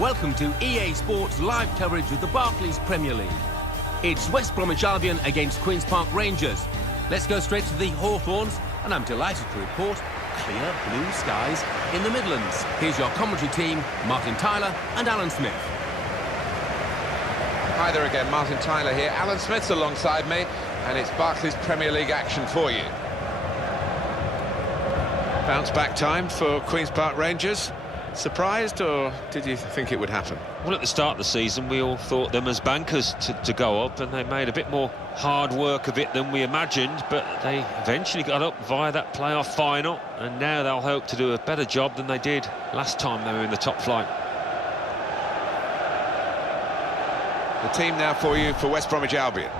Welcome to EA Sports live coverage of the Barclays Premier League. It's West Bromwich Albion against Queen's Park Rangers. Let's go straight to the Hawthorns, and I'm delighted to report clear blue skies in the Midlands. Here's your commentary team, Martin Tyler and Alan Smith. Hi there again, Martin Tyler here. Alan Smith's alongside me, and it's Barclays Premier League action for you. Bounce back time for Queen's Park Rangers. Surprised, or did you think it would happen? Well, at the start of the season, we all thought them as bankers to go up, and they made a bit more hard work of it than we imagined, but they eventually got up via that playoff final, and now they'll hope to do a better job than they did last time they were in the top flight. The team now for you for West Bromwich Albion.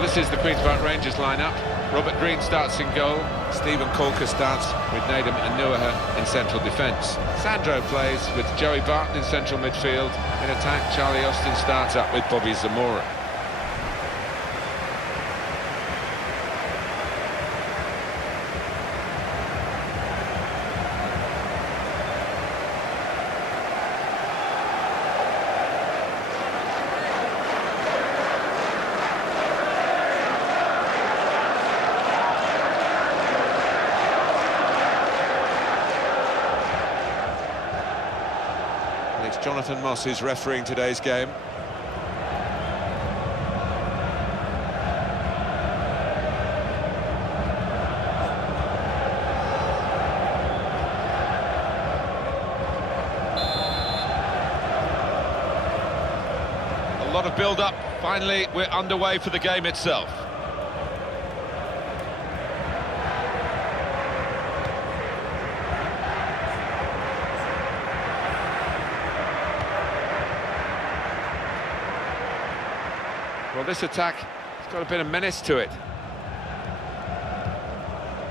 This is the Queen's Park Rangers lineup. Robert Green starts in goal. Stephen Colker starts with Nedum and Nuaha in central defence. Sandro plays with Joey Barton in central midfield. In attack, Charlie Austin starts up with Bobby Zamora. It's Jonathan Moss who's refereeing today's game. A lot of build-up. Finally, we're underway for the game itself. Well, this attack has got a bit of menace to it.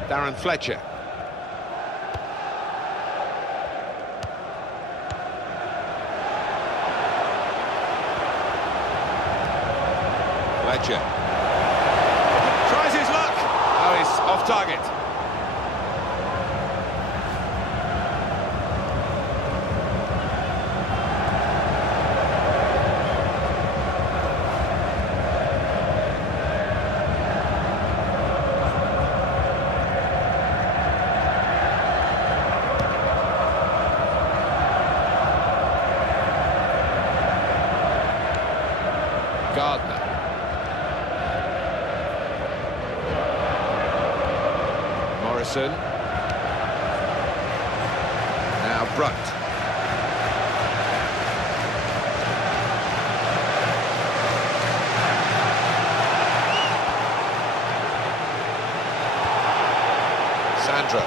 Darren Fletcher. Fletcher. Tries his luck. Oh, he's off target. Gardner. Morrison. Now Brunt. Sandro.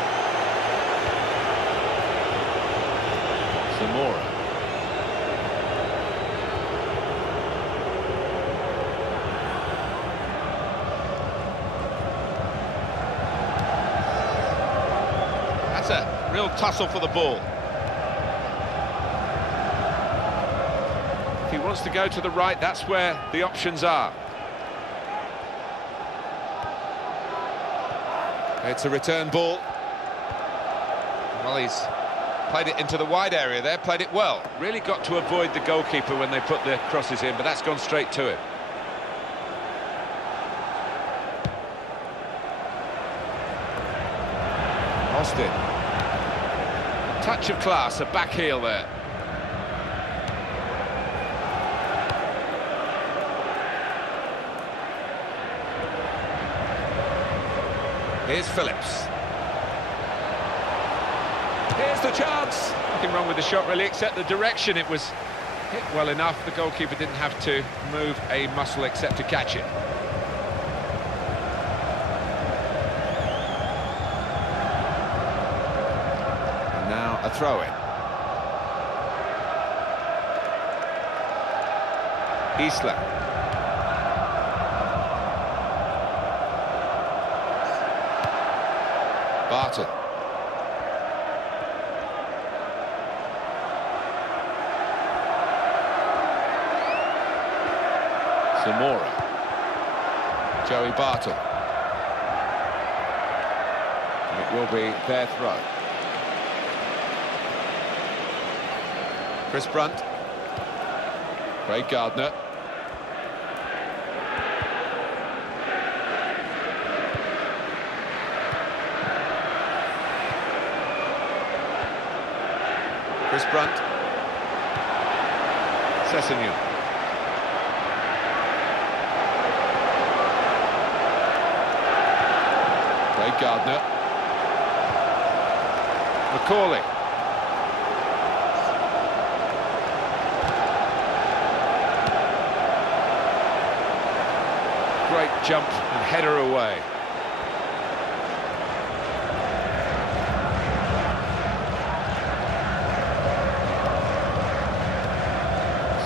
Zamora. That's a real tussle for the ball. If he wants to go to the right, that's where the options are. It's a return ball. Well, he's played it into the wide area there, played it well. Really got to avoid the goalkeeper when they put the crosses in, but that's gone straight to him. Austin. Touch of class, a back heel there. Here's Phillips. Here's the chance. Nothing wrong with the shot really, except the direction. It was hit well enough. The goalkeeper didn't have to move a muscle except to catch it. Now a throw-in. Isla. Barton. Zamora. Joey Bartle. It will be their throw. Chris Brunt. Craig Gardner. Chris Brunt. Sessegnon. Craig Gardner. Macaulay. Great jump and header away.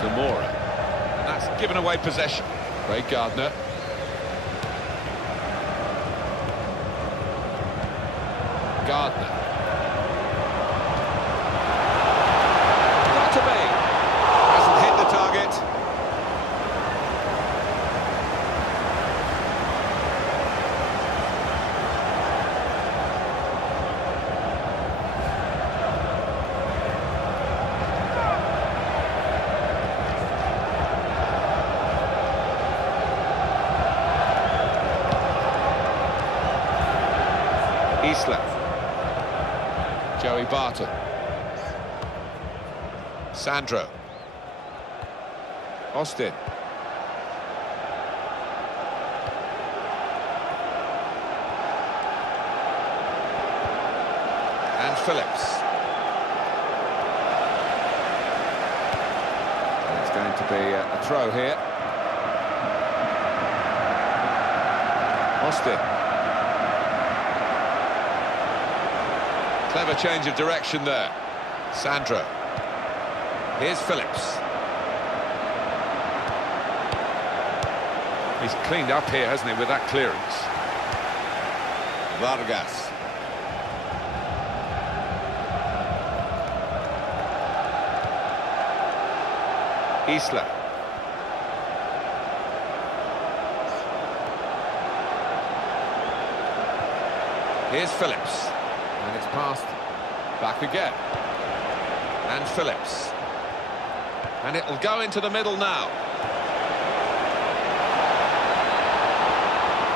Zamora. And that's given away possession. Craig Gardner. Gardner. Got to be. Hasn't hit the target. Isla. Joey Bartle. Sandro. Austin. And Phillips. It's going to be a throw here. Austin. Clever change of direction there. Sandro. Here's Phillips. He's cleaned up here, hasn't he, with that clearance. Vargas. Isla. Here's Phillips. And it's passed back again. And Phillips. And it'll go into the middle now.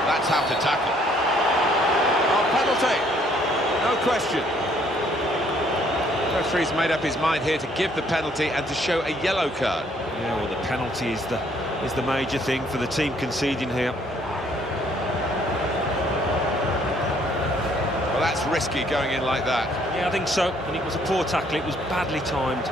That's how to tackle. Oh, penalty. No question. The referee's made up his mind here to give the penalty and to show a yellow card. Yeah, well, the penalty is the major thing for the team conceding here. That's risky going in like that. Yeah, I think so. And it was a poor tackle. It was badly timed.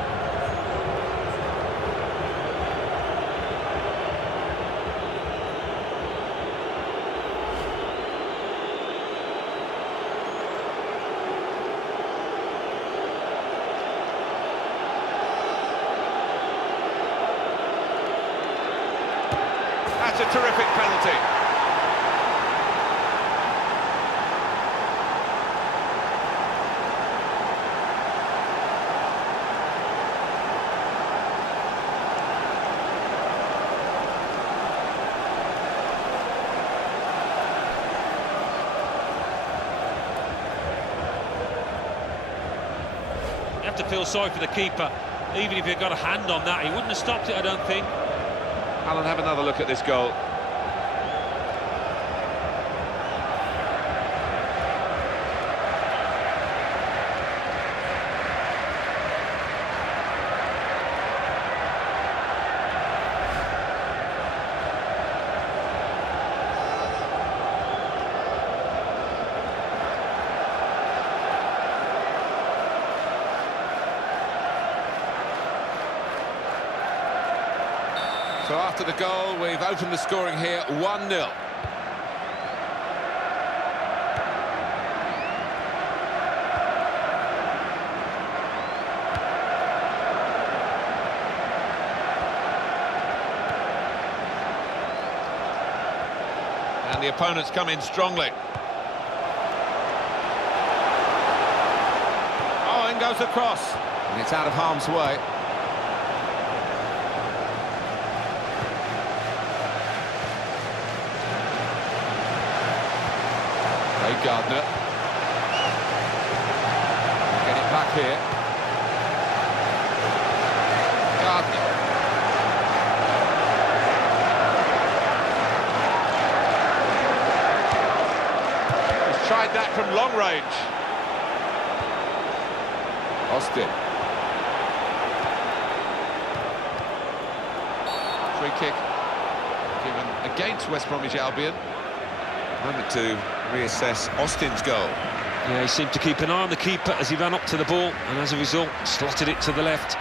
That's a terrific penalty. You have to feel sorry for the keeper. Even if he'd got a hand on that, he wouldn't have stopped it, I don't think. Alan, have another look at this goal. So after the goal, we've opened the scoring here, 1-0. And the opponents come in strongly. Oh, in goes the cross. And it's out of harm's way. Gardner. Get it back here. Gardner. He's tried that from long range. Aston. Free kick given against West Bromwich Albion. Moment to reassess Austin's goal. Yeah, he seemed to keep an eye on the keeper as he ran up to the ball, and as a result, slotted it to the left.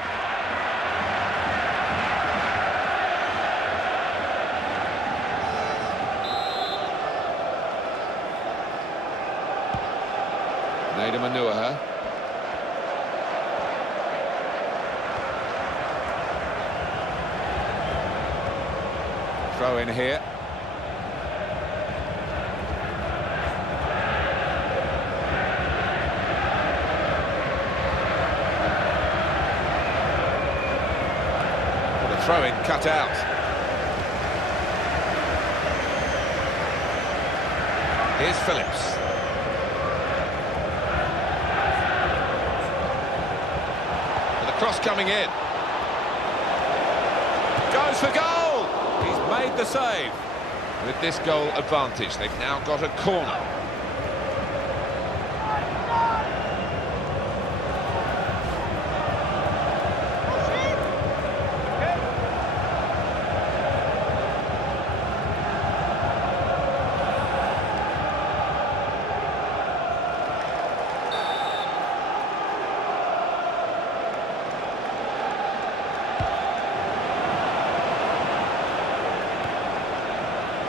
Maneuver. Throw in here. The throw in cut out. Here's Phillips. Cross coming in. Goes for goal! He's made the save. With this goal advantage, they've now got a corner.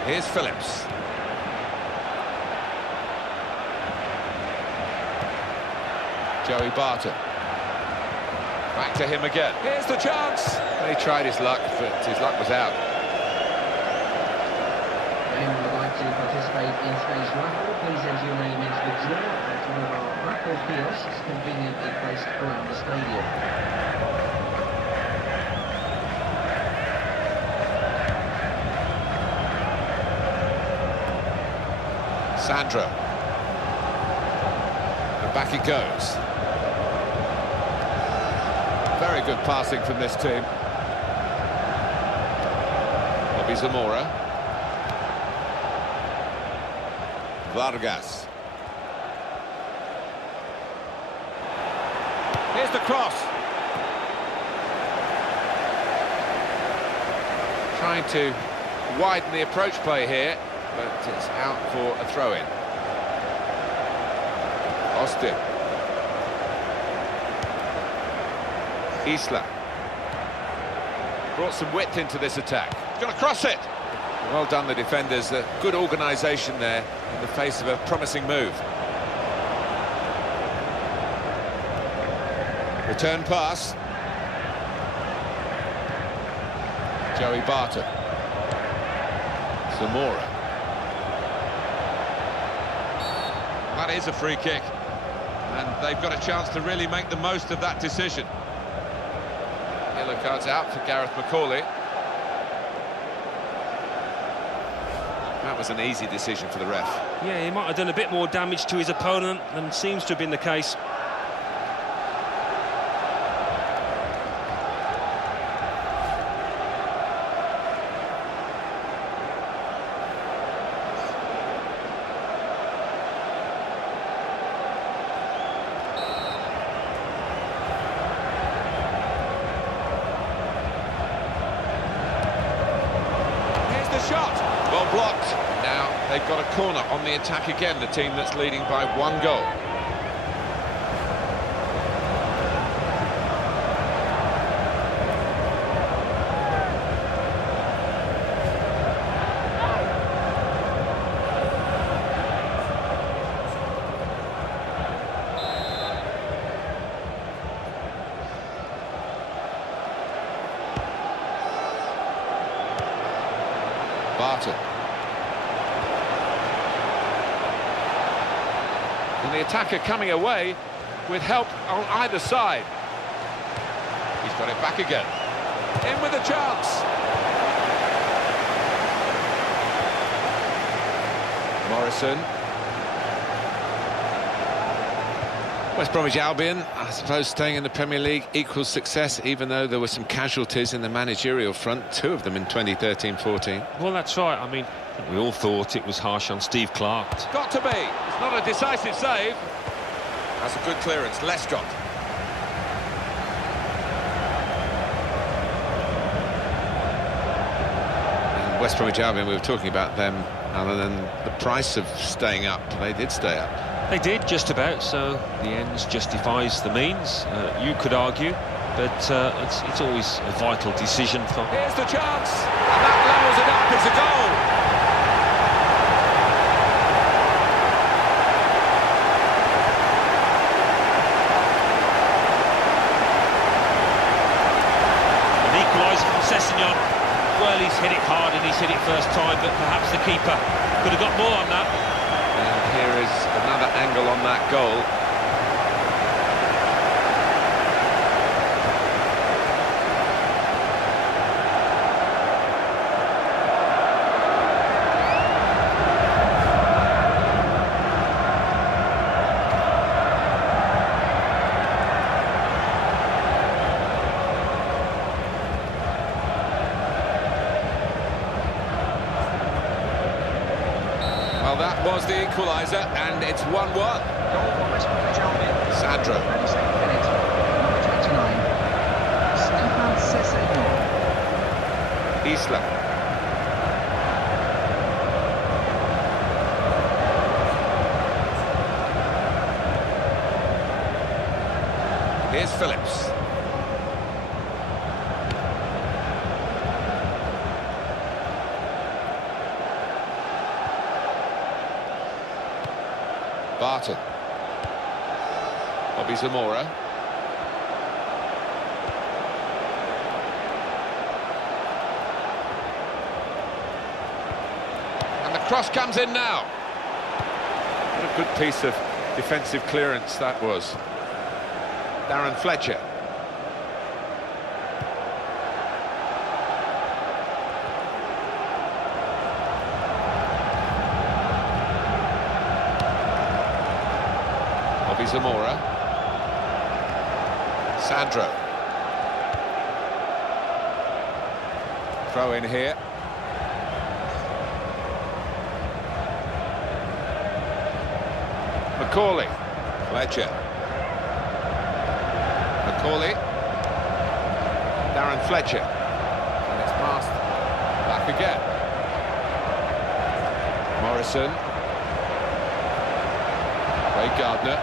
Here's Phillips. Joey Barton. Back to him again. Here's the chance. He tried his luck, but his luck was out. Anyone would like to participate in today's raffle, please enter your name into the draw at one of our raffle kiosks conveniently placed around the stadium. Sandro. And back it goes. Very good passing from this team. Bobby Zamora. Vargas. Here's the cross. Trying to widen the approach play here, but it's out for a throw-in. Austin. Isla. Brought some width into this attack. He's going to cross it. Well done, the defenders. Good organisation there in the face of a promising move. Return pass. Joey Barton. Zamora. That is a free kick, and they've got a chance to really make the most of that decision. Yellow cards out for Gareth McCauley. That was an easy decision for the ref. Yeah, he might have done a bit more damage to his opponent than seems to have been the case. Shot, well blocked. Now they've got a corner on the attack again, the team that's leading by 1 goal. Barton. And the attacker coming away with help on either side. He's got it back again. In with a chance. Morrison. West Bromwich Albion, I suppose, staying in the Premier League equals success, even though there were some casualties in the managerial front, 2 of them in 2013-14. Well, that's right. I mean, we all thought it was harsh on Steve Clark. It's got to be. It's not a decisive save. That's a good clearance. Lescott. And West Bromwich Albion, we were talking about them, other than the price of staying up, they did stay up. They did, just about, so the ends justifies the means, you could argue, but it's always a vital decision for... Here's the chance, and that levels it up, it's a goal! An equaliser from Sessegnon. Well, he's hit it hard and he's hit it first time, but perhaps the keeper could have got more on that. And here is another angle on that goal. Well, that was the equaliser, and it's 1-1. Sandro. Isla. Here's Phillips. Barton. Bobby Zamora. And the cross comes in now. What a good piece of defensive clearance that was. Darren Fletcher. Bobby Zamora. Sandro. Throw in here. Macaulay. Fletcher. Macaulay. Darren Fletcher. And it's passed back again. Morrison. Craig Gardner.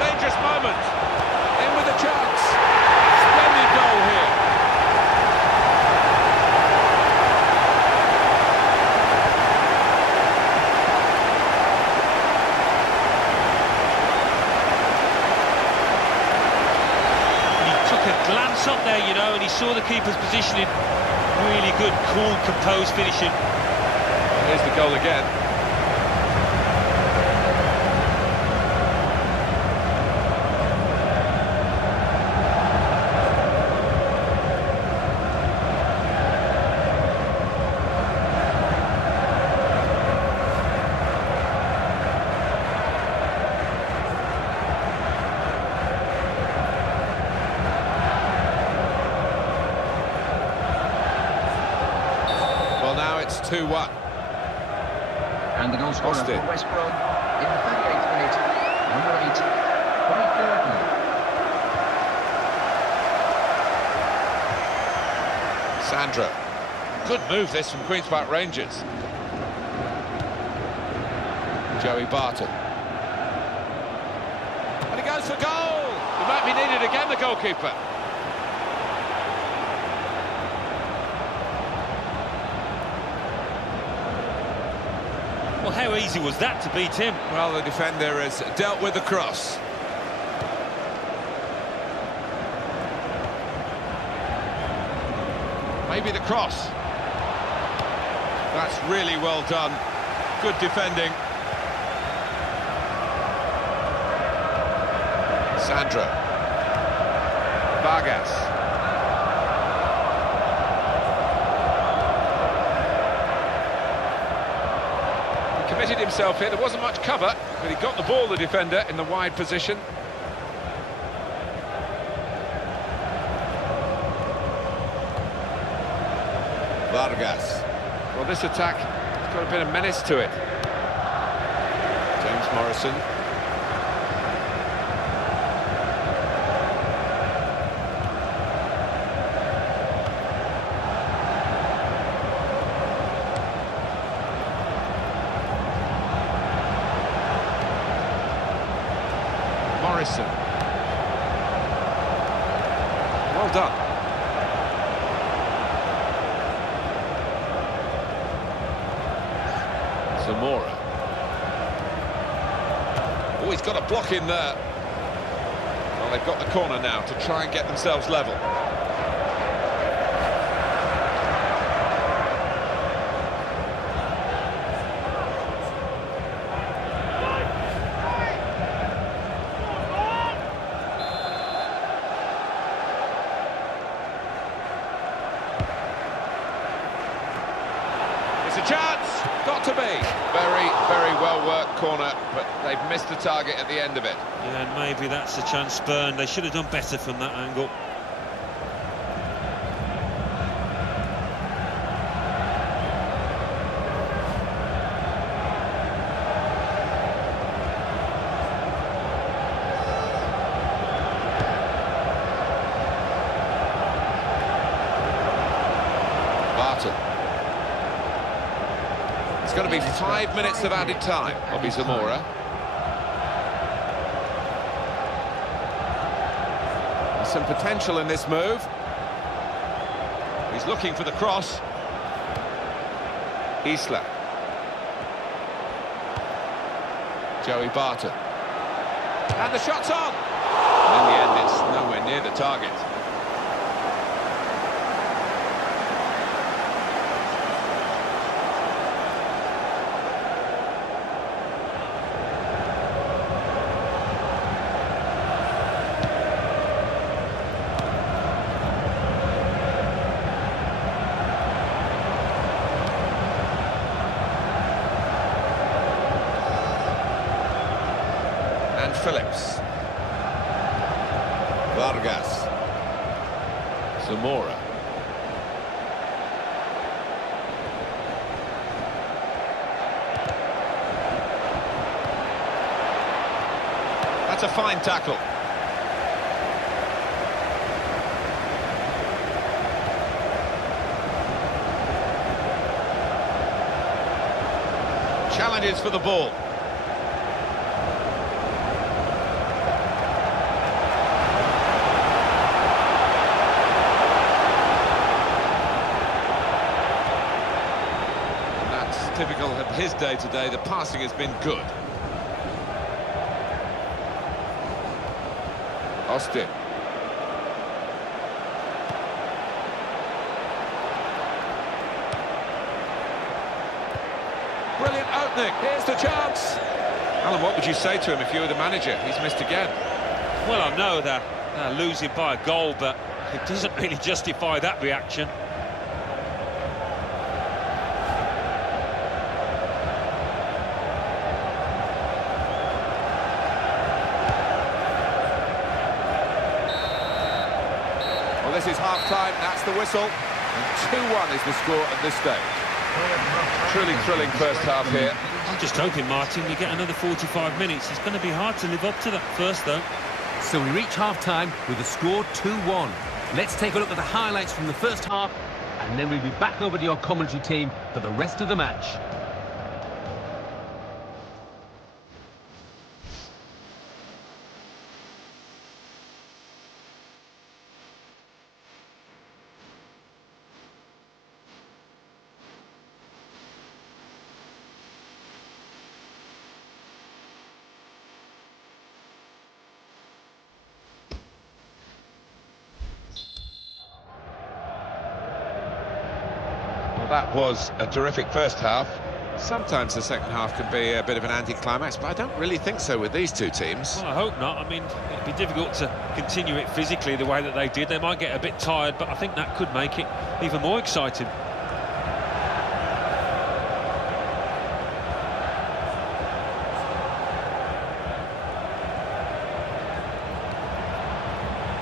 Dangerous moment. In with a chance. Splendid goal here. Glance up there, you know, and he saw the keeper's positioning. Really good, cool, composed finishing. Here's the goal again. Now it's 2-1. And the goal scorer for West Brom in the 38th minute, number 8, Craig Gardner. Sandro. Good move this from Queen's Park Rangers. Joey Barton. And he goes for goal! He might be needed again, the goalkeeper. Well, how easy was that to beat him? Well, the defender has dealt with the cross. Maybe the cross. That's really well done. Good defending. Sandro. Vargas. created himself here. There wasn't much cover, but he got the ball, the defender, in the wide position. Vargas. Well, this attack has got a bit of menace to it. James Morrison. Morrison. Well done. Zamora. Oh, he's got a block in there. Well, they've got the corner now to try and get themselves level. It's a chance! Got to be. Very, very well worked corner, but they've missed the target at the end of it. Yeah, and maybe that's the chance Spurn. They should have done better from that angle. Barton. It's going to be 5 minutes of added time. Bobby Zamora. There's some potential in this move. He's looking for the cross. Isla. Joey Barton. And the shot's on! In the end, it's nowhere near the target. Phillips. Vargas. Zamora. That's a fine tackle. Challenges for the ball. Typical of his day today, the passing has been good. Austin. Brilliant opening, here's the chance. Alan, what would you say to him if you were the manager? He's missed again. Well, I know they're losing by a goal, but it doesn't really justify that reaction. This is half-time, that's the whistle, and 2-1 is the score at this stage. Truly thrilling first half here. I'm just hoping, Martin, we get another 45 minutes. It's going to be hard to live up to that first, though. So we reach half-time with the score 2-1. Let's take a look at the highlights from the first half, and then we'll be back over to your commentary team for the rest of the match. That was a terrific first half. Sometimes the second half can be a bit of an anticlimax, but I don't really think so with these two teams. Well, I hope not. I mean, it'd be difficult to continue it physically the way that they did. They might get a bit tired, but I think that could make it even more exciting.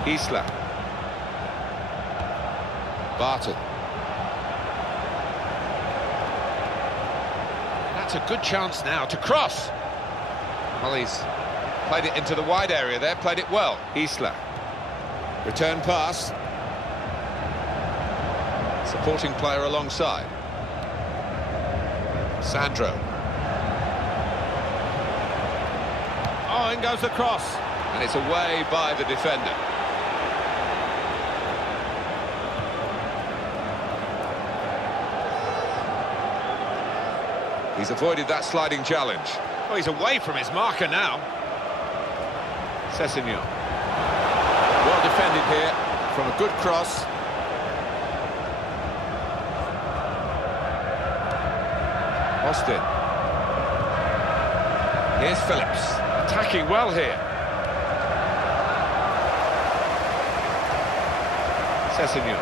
Isla. Barton. That's a good chance now to cross. Well, he's played it into the wide area there, played it well. Isla. Return pass. Supporting player alongside. Sandro. Oh, in goes the cross. And it's away by the defender. He's avoided that sliding challenge. Oh, he's away from his marker now. Sessegnon. Well defended here from a good cross. Austin. Here's Phillips. Attacking well here. Sessegnon.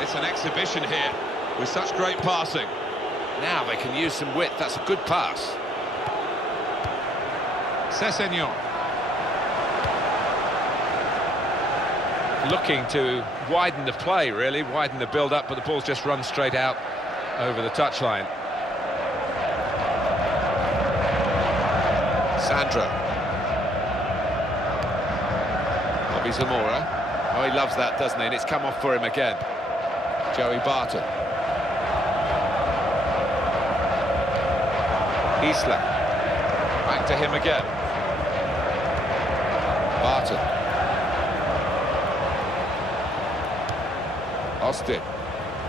It's an exhibition here with such great passing. Now they can use some width. That's a good pass. Sessegnon. Looking to widen the play, really, widen the build-up, but the ball's just run straight out over the touchline. Sandro. Bobby Zamora. Oh, he loves that, doesn't he? And it's come off for him again. Joey Barton. Isla. Back to him again. Barton. Austin.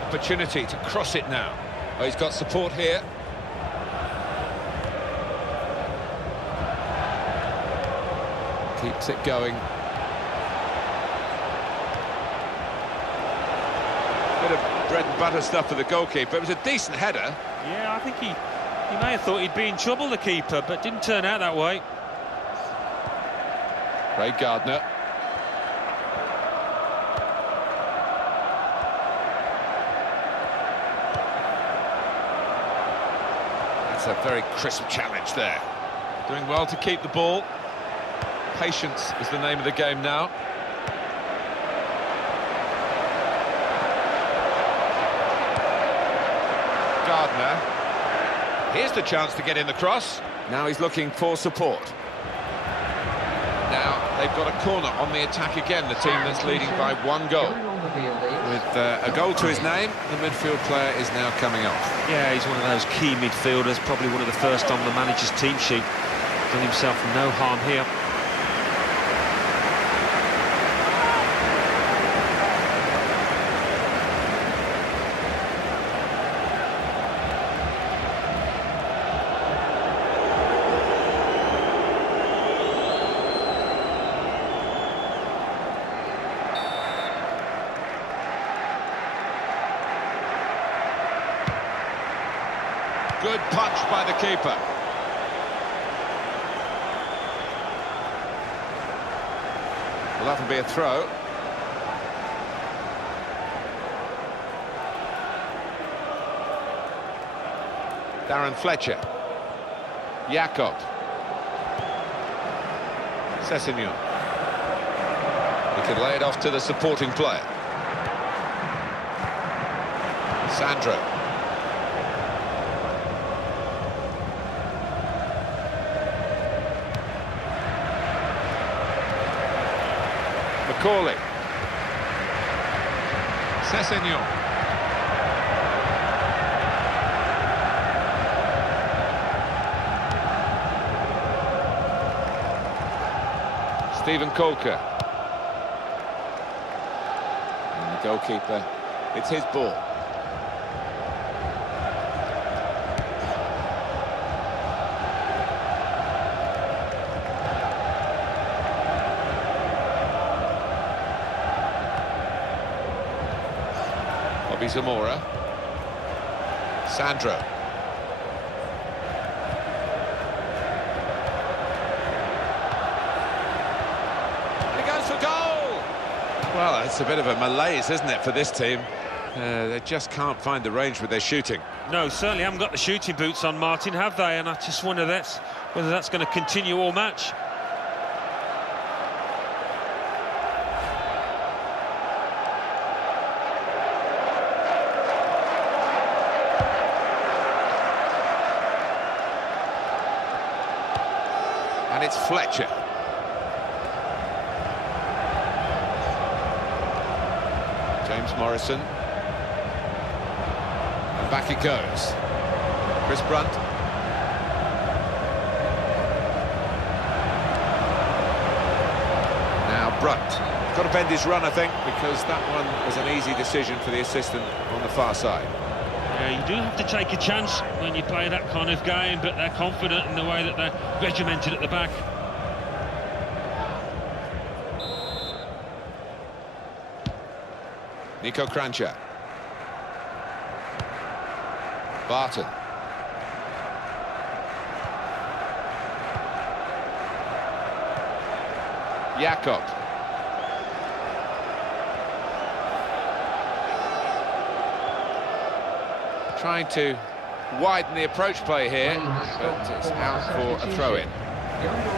Opportunity to cross it now. Oh, he's got support here. Keeps it going. Bit of bread and butter stuff for the goalkeeper. It was a decent header. Yeah, I think he may have thought he'd be in trouble, the keeper, but didn't turn out that way. Craig Gardner. That's a very crisp challenge there. Doing well to keep the ball. Patience is the name of the game now. Gardner. Here's the chance to get in the cross. Now he's looking for support. Now they've got a corner on the attack again, the team that's leading by 1 goal. With a goal to his name, the midfield player is now coming off. Yeah, he's one of those key midfielders, probably one of the first on the manager's team sheet. Done himself no harm here. Good punch by the keeper. Well, that'll be a throw. Darren Fletcher. Jakob. Sessegnon. He can lay it off to the supporting player. Sandro. Macaulay. Sessegnon. Stephen Colker. And the goalkeeper, it's his ball. Bobby Zamora. Sandro. And he goes for goal! Well, it's a bit of a malaise, isn't it, for this team? They just can't find the range with their shooting. No, certainly haven't got the shooting boots on, Martin, have they? And I just wonder whether that's going to continue all match. And it's Fletcher. James Morrison. And back it goes. Chris Brunt. Now Brunt. Got to bend his run, I think, because that one was an easy decision for the assistant on the far side. Yeah, you do have to take a chance when you play that kind of game, but they're confident in the way that they're regimented at the back. Nico Kranjčar. Barton. Jakob. Trying to widen the approach play here, but it's out for a throw-in.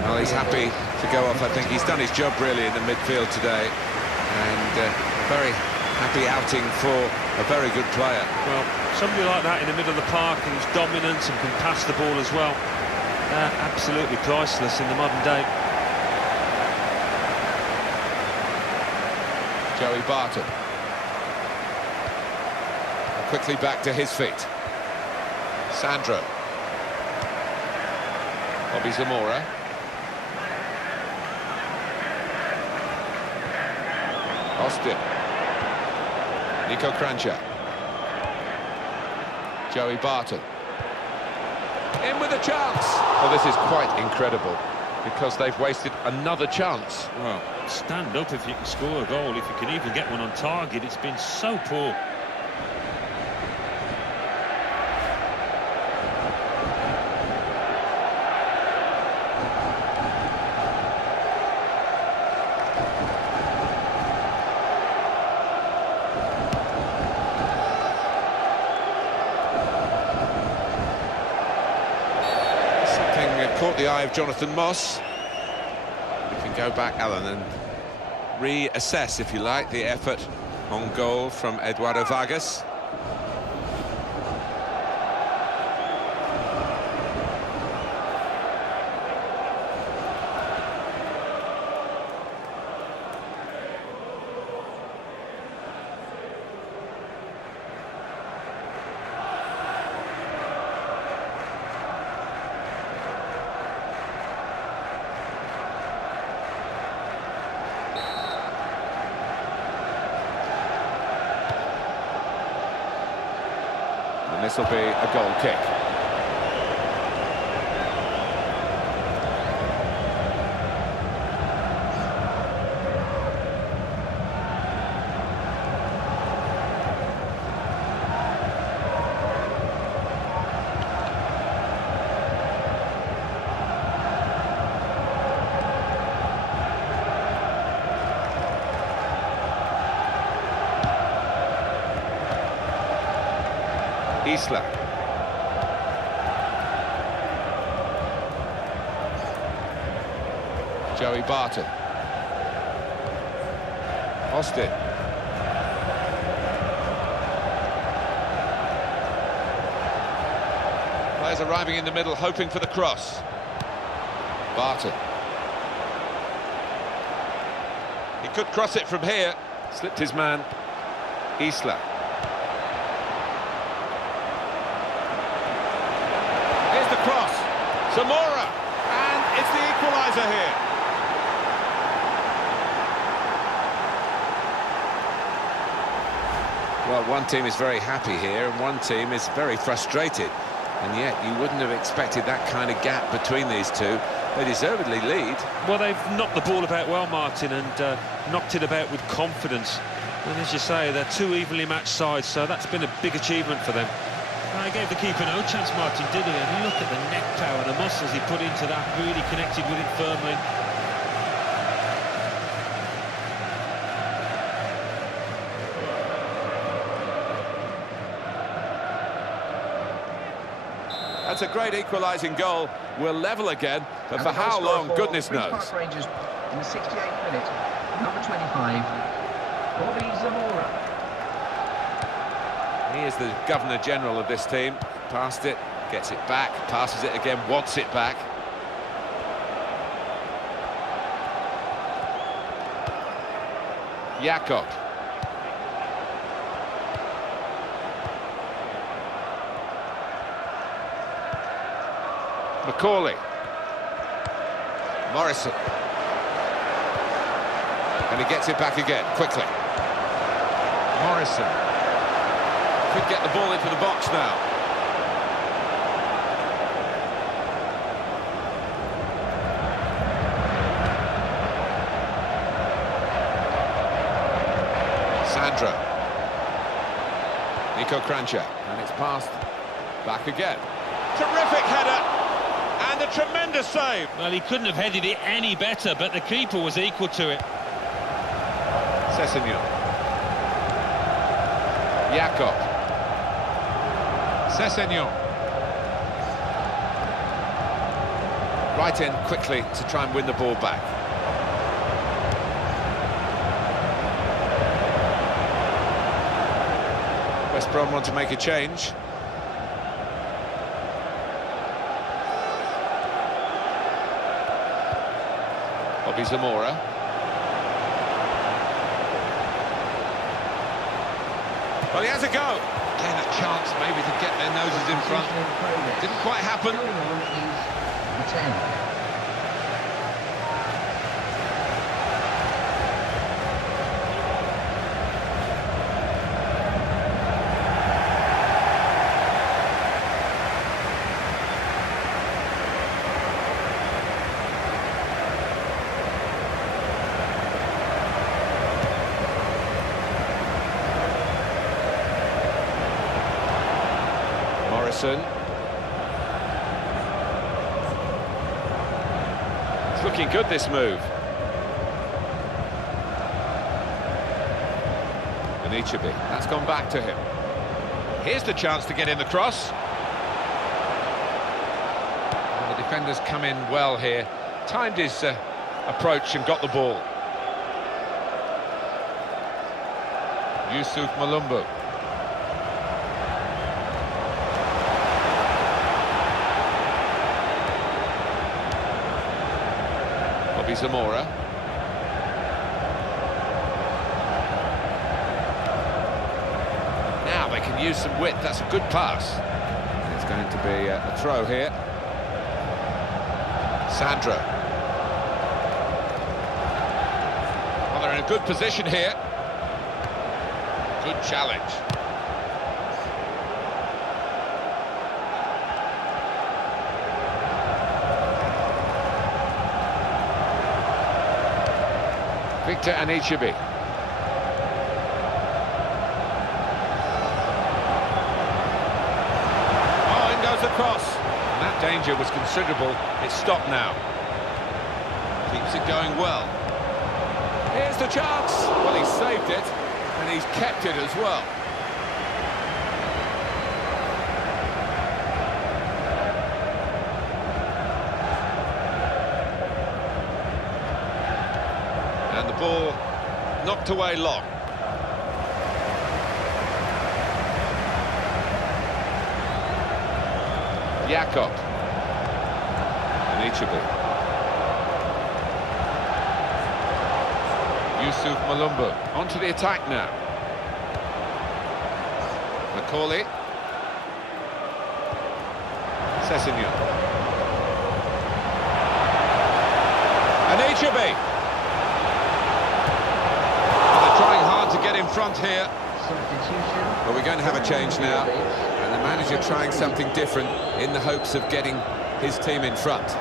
Well, he's happy to go off. I think he's done his job really in the midfield today, and very happy outing for a very good player. Well, somebody like that in the middle of the park who's dominant and can pass the ball as well. Absolutely priceless in the modern day. Joey Barton. Quickly back to his feet. Sandro. Bobby Zamora. Aston. Nico Kranjčar. Joey Barton. In with a chance. Well, this is quite incredible, because they've wasted another chance. Well, stand up if you can score a goal, if you can even get one on target. It's been so poor. Caught the eye of Jonathan Moss. We can go back, Alan, and reassess, if you like, the effort on goal from Eduardo Vargas. And this will be a goal kick. Isla. Joey Barton. Austin. Players arriving in the middle, hoping for the cross. Barton. He could cross it from here. Slipped his man. Isla. Cross, Zamora, and it's the equaliser here. Well, one team is very happy here and one team is very frustrated, and yet you wouldn't have expected that kind of gap between these two. They deservedly lead. Well, they've knocked the ball about well, Martin, and knocked it about with confidence. And as you say, they're two evenly matched sides, so that's been a big achievement for them. I gave the keeper no chance, Martin, did he? And look at the neck power, the muscles he put into that, really connected with it firmly. it's a great equalising goal. We're level again, but for how long, goodness knows. Queen's Park Rangers in the 68th minute, number 25, Bobby Zamora. He is the Governor-General of this team. Passed it, gets it back, passes it again, wants it back. Jakob. Macaulay. Morrison. And he gets it back again, quickly. Morrison. Could get the ball into the box now. Sandro. Nico Kranjčar. And it's passed back again. Terrific header. And a tremendous save. Well, he couldn't have headed it any better, but the keeper was equal to it. Sessegnon. Jakob. Sessegnon. Right in quickly to try and win the ball back. West Brom want to make a change. Bobby Zamora. Well, he has a go. Again, a chance maybe to get their noses in front. Didn't quite happen. Morrison. It's looking good, this move. And Ichibi, that's gone back to him. Here's the chance to get in the cross. And the defenders come in well here. Timed his approach and got the ball. Yusuf Malumbu. Bobby Zamora. Now they can use some width. That's a good pass. It's going to be a throw here. Sandro. Well, they're in a good position here. Good challenge. Victor Anichebe. Oh, in goes the cross. And that danger was considerable. It's stopped now. Keeps it going well. Here's the chance. Well, he saved it, and he's kept it as well. And the ball knocked away long. Jakob. Anichebe. Yusuf Malumbu. Onto the attack now. Macaulay. Sessegnon. Anichebe. Trying hard to get in front here. But we're going to have a change now, and the manager trying something different in the hopes of getting his team in front.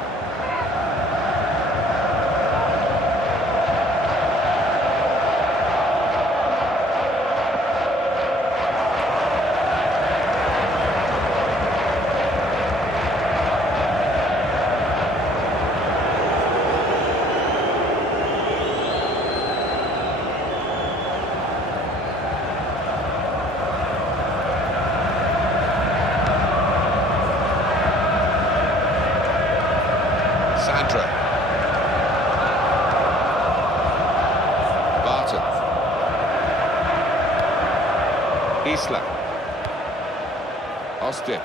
Isla. Austin.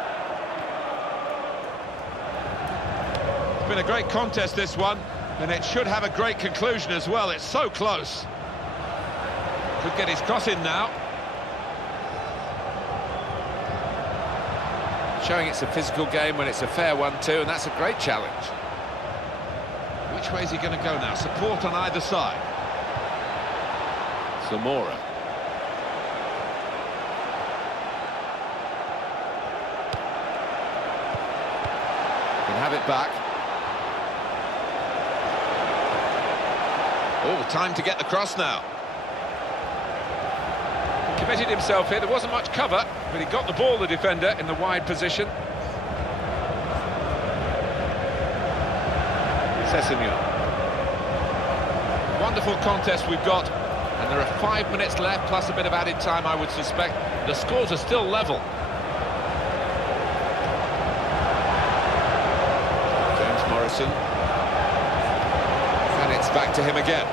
It's been a great contest, this one, and it should have a great conclusion as well. It's so close. Could get his cross in now. Showing it's a physical game when it's a fair one too, and that's a great challenge. Which way is he going to go now? Support on either side. Zamora. Can have it back. Oh, time to get the cross now. Committed himself here. There wasn't much cover, but he got the ball, the defender, in the wide position. Sessegnon. Wonderful contest we've got, and there are 5 minutes left, plus a bit of added time, I would suspect. The scores are still level. James Morrison. And it's back to him again.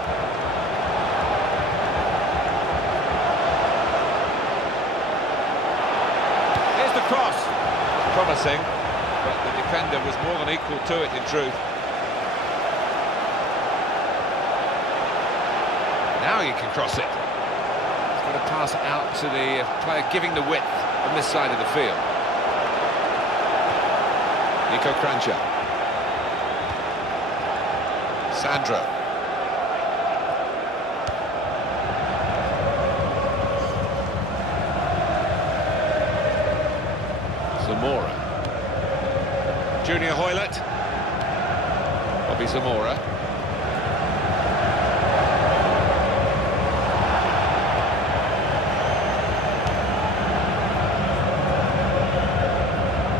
Here's the cross. Promising, but the defender was more than equal to it in truth. Now you can cross it. It's got to pass out to the player giving the width on this side of the field. Nico Kranjčar. Sandro. Zamora. Junior Hoylett. Bobby Zamora.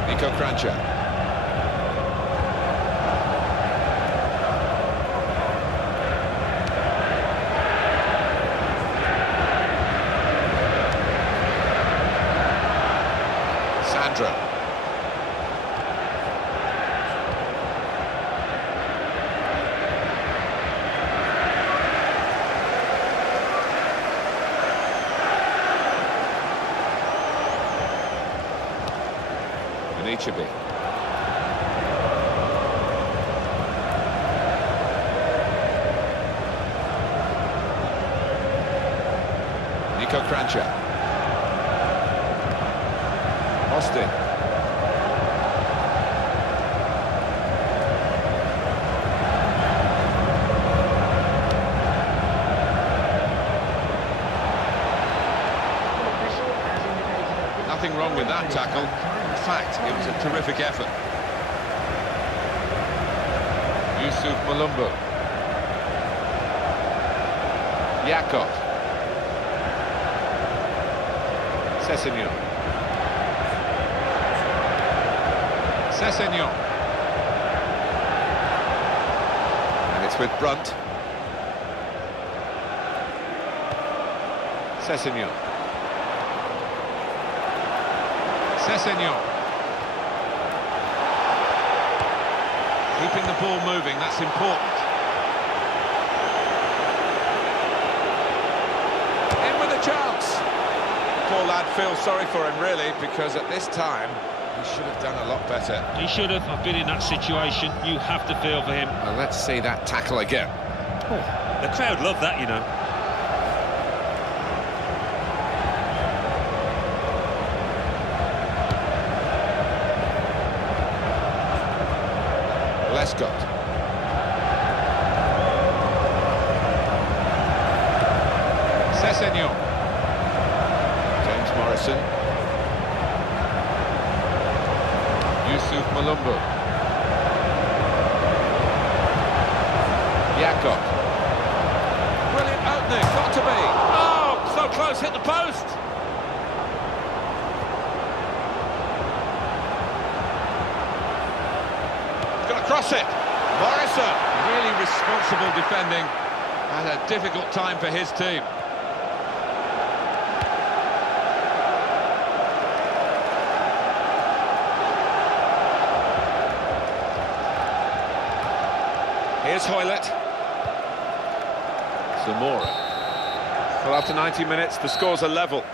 Nico Kranjčar. Sandro. Anichebe. Nico Kranjčar. Austin. Nothing wrong with that tackle. In fact, it was a terrific effort. Yusuf Malumbu. Yakov. Sessegnon. Sessegnon. And it's with Brunt. Sessegnon. Sessegnon. Keeping the ball moving, that's important. In with a chance. Poor lad feels sorry for him, really, because at this time, he should have done a lot better. He should have. I've been in that situation. You have to feel for him. Well, let's see that tackle again. Oh, the crowd love that, you know. Lescott. Sessegnon. James Morrison. Yusuf Malumbu. Yakov. Brilliant opening, got to be. Oh, so close, hit the post. Gonna cross it. Morrison, really responsible defending at a difficult time for his team. Here's Hoylett. Zamora. Well, after 90 minutes, the scores are level.